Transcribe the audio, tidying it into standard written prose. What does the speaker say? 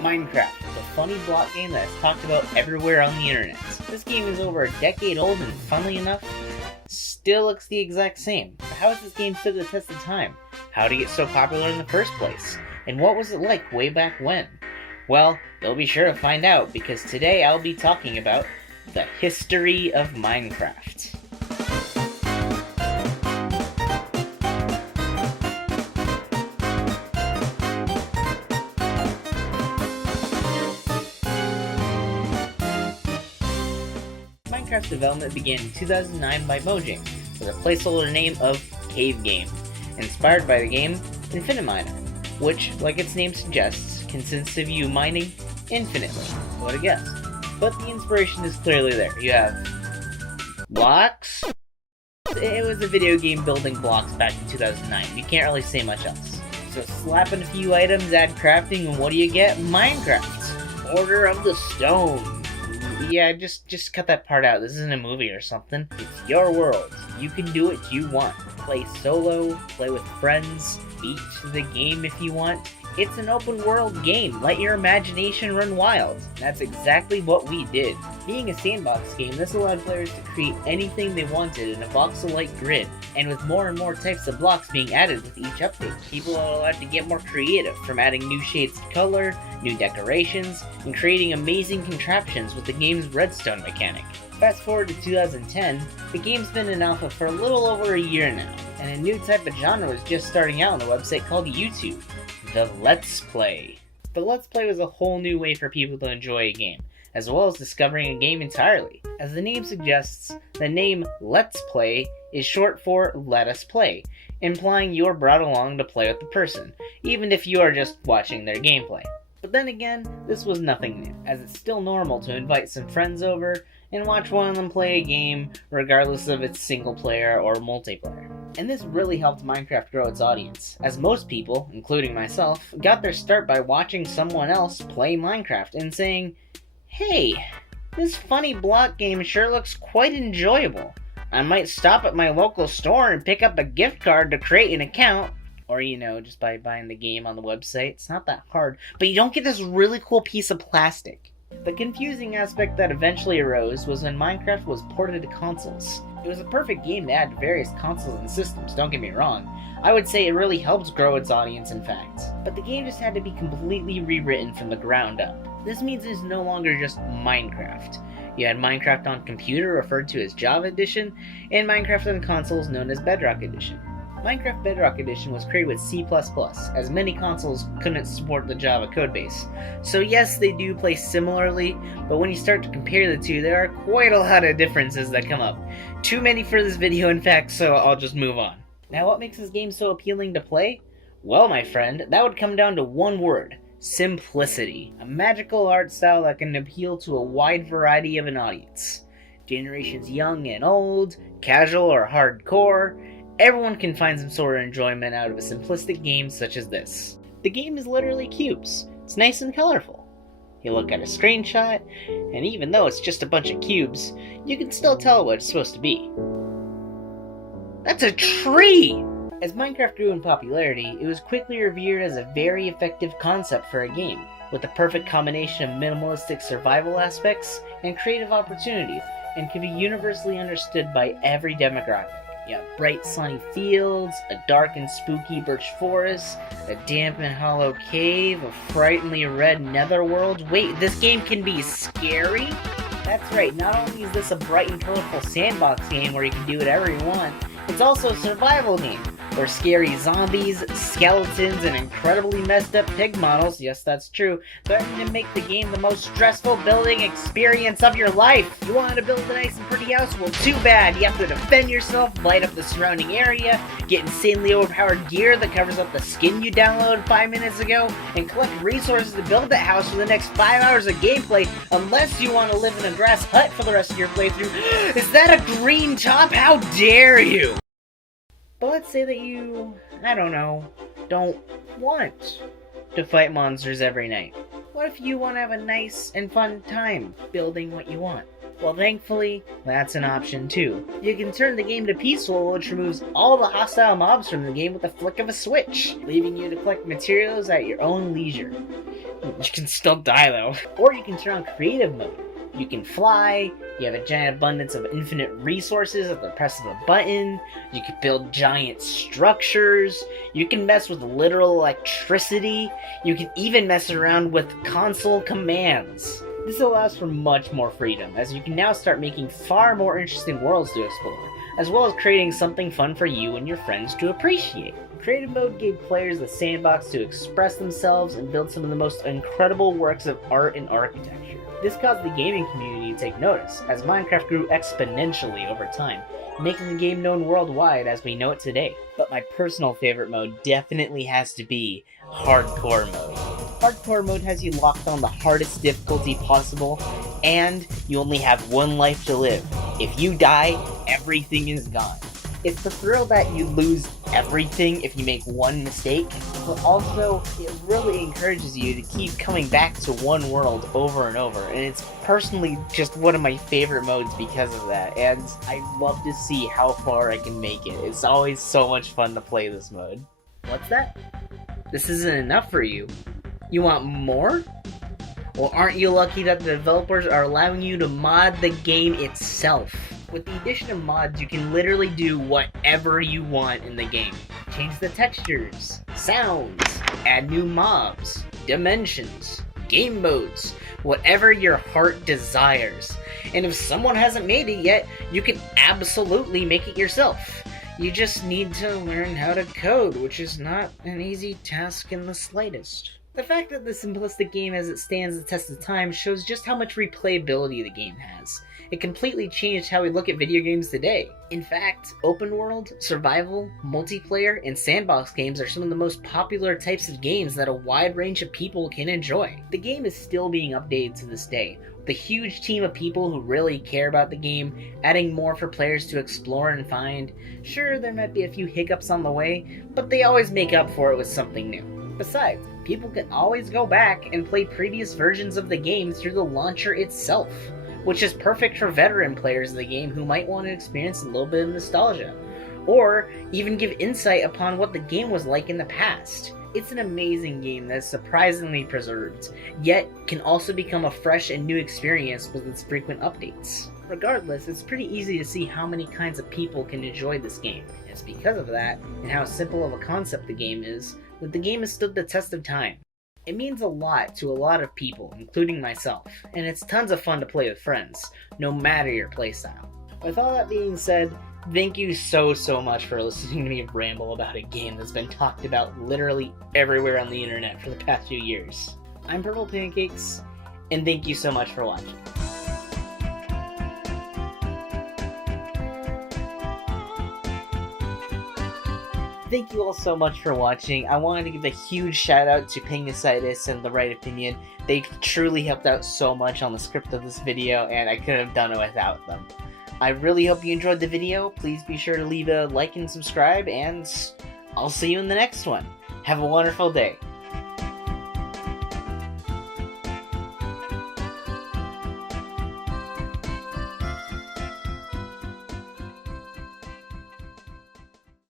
Minecraft is a funny block game that is talked about everywhere on the internet. This game is over a decade old and, funnily enough, still looks the exact same. But how has this game stood the test of time? How did it get so popular in the first place? And what was it like way back when? Well, you'll be sure to find out, because today I'll be talking about the history of Minecraft. Minecraft's development began in 2009 by Moog, with a placeholder name of Cave Game, inspired by the game Infinite Miner, which, like its name suggests, consists of you mining infinitely. What a guess. But the inspiration is clearly there. You have blocks. It was a video game building blocks back in 2009. You can't really say much else. So slap in a few items, add crafting, and what do you get? Minecraft. Order of the Stone. Yeah, just cut that part out. This isn't a movie or something. It's your world. You can do what you want. Play solo, play with friends, beat the game if you want. It's an open world game. Let your imagination run wild. That's exactly what we did. Being a sandbox game, this allowed players to create anything they wanted in a voxel-like grid. And with more and more types of blocks being added with each update, people are allowed to get more creative, from adding new shades of color, new decorations, and creating amazing contraptions with the game's redstone mechanic. Fast forward to 2010, the game's been in alpha for a little over a year now, and a new type of genre was just starting out on the website called YouTube. The Let's Play. The Let's Play was a whole new way for people to enjoy a game, as well as discovering a game entirely. As the name suggests, the name Let's Play is short for Let Us Play, implying you are brought along to play with the person, even if you are just watching their gameplay. But then again, this was nothing new, as it's still normal to invite some friends over and watch one of them play a game, regardless of its single player or multiplayer. And this really helped Minecraft grow its audience, as most people, including myself, got their start by watching someone else play Minecraft and saying, "Hey, this funny block game sure looks quite enjoyable. I might stop at my local store and pick up a gift card to create an account." Or, just by buying the game on the website. It's not that hard. But you don't get this really cool piece of plastic. The confusing aspect that eventually arose was when Minecraft was ported to consoles. It was a perfect game to add to various consoles and systems, don't get me wrong. I would say it really helped grow its audience, in fact. But the game just had to be completely rewritten from the ground up. This means it's no longer just Minecraft. You had Minecraft on computer, referred to as Java Edition, and Minecraft on consoles, known as Bedrock Edition. Minecraft Bedrock Edition was created with C++, as many consoles couldn't support the Java codebase. So yes, they do play similarly, but when you start to compare the two, there are quite a lot of differences that come up. Too many for this video, in fact, so I'll just move on. Now, what makes this game so appealing to play? Well, my friend, that would come down to one word: simplicity. A magical art style that can appeal to a wide variety of an audience. Generations young and old, casual or hardcore, everyone can find some sort of enjoyment out of a simplistic game such as this. The game is literally cubes. It's nice and colorful. You look at a screenshot, and even though it's just a bunch of cubes, you can still tell what it's supposed to be. That's a tree! As Minecraft grew in popularity, it was quickly revered as a very effective concept for a game, with the perfect combination of minimalistic survival aspects and creative opportunities, and can be universally understood by every demographic. You have bright sunny fields, a dark and spooky birch forest, a damp and hollow cave, a frighteningly red netherworld. Wait, this game can be scary? That's right, not only is this a bright and colorful sandbox game where you can do whatever you want, it's also a survival game, where scary zombies, skeletons, and incredibly messed up pig models, yes that's true, threaten to make the game the most stressful building experience of your life. You wanted to build a nice and pretty house? Well, too bad. You have to defend yourself, light up the surrounding area, get insanely overpowered gear that covers up the skin you downloaded 5 minutes ago, and collect resources to build that house for the next 5 hours of gameplay, unless you want to live in a grass hut for the rest of your playthrough. Is that a green top? How dare you! But let's say that you, don't want to fight monsters every night. What if you want to have a nice and fun time building what you want? Well, thankfully, that's an option too. You can turn the game to peaceful, which removes all the hostile mobs from the game with a flick of a switch, leaving you to collect materials at your own leisure. You can still die though. Or you can turn on creative mode. You can fly, you have a giant abundance of infinite resources at the press of a button, you can build giant structures, you can mess with literal electricity, you can even mess around with console commands. This allows for much more freedom, as you can now start making far more interesting worlds to explore, as well as creating something fun for you and your friends to appreciate. Creative mode gave players a sandbox to express themselves and build some of the most incredible works of art and architecture. This caused the gaming community to take notice, as Minecraft grew exponentially over time, making the game known worldwide as we know it today. But my personal favorite mode definitely has to be Hardcore mode. Hardcore mode has you locked on the hardest difficulty possible, and you only have one life to live. If you die, everything is gone. It's the thrill that you lose everything if you make one mistake, but also it really encourages you to keep coming back to one world over and over, and it's personally just one of my favorite modes because of that, and I love to see how far I can make it. It's always so much fun to play this mode. What's that? This isn't enough for you. You want more? Well, aren't you lucky that the developers are allowing you to mod the game itself? With the addition of mods, you can literally do whatever you want in the game. Change the textures, sounds, add new mobs, dimensions, game modes, whatever your heart desires. And if someone hasn't made it yet, you can absolutely make it yourself. You just need to learn how to code, which is not an easy task in the slightest. The fact that the simplistic game as it stands the test of time shows just how much replayability the game has. It completely changed how we look at video games today. In fact, open world, survival, multiplayer, and sandbox games are some of the most popular types of games that a wide range of people can enjoy. The game is still being updated to this day, with a huge team of people who really care about the game, adding more for players to explore and find. Sure, there might be a few hiccups on the way, but they always make up for it with something new. Besides, people can always go back and play previous versions of the game through the launcher itself, which is perfect for veteran players of the game who might want to experience a little bit of nostalgia, or even give insight upon what the game was like in the past. It's an amazing game that is surprisingly preserved, yet can also become a fresh and new experience with its frequent updates. Regardless, it's pretty easy to see how many kinds of people can enjoy this game. It's because of that, and how simple of a concept the game is, that the game has stood the test of time. It means a lot to a lot of people, including myself, and it's tons of fun to play with friends, no matter your playstyle. With all that being said, thank you so much for listening to me ramble about a game that's been talked about literally everywhere on the internet for the past few years. I'm PurpulPancakes, and thank you so much for watching. Thank you all so much for watching. I wanted to give a huge shout out to Pingusitis and The Right Opinion. They truly helped out so much on the script of this video, and I couldn't have done it without them. I really hope you enjoyed the video. Please be sure to leave a like and subscribe, and I'll see you in the next one. Have a wonderful day.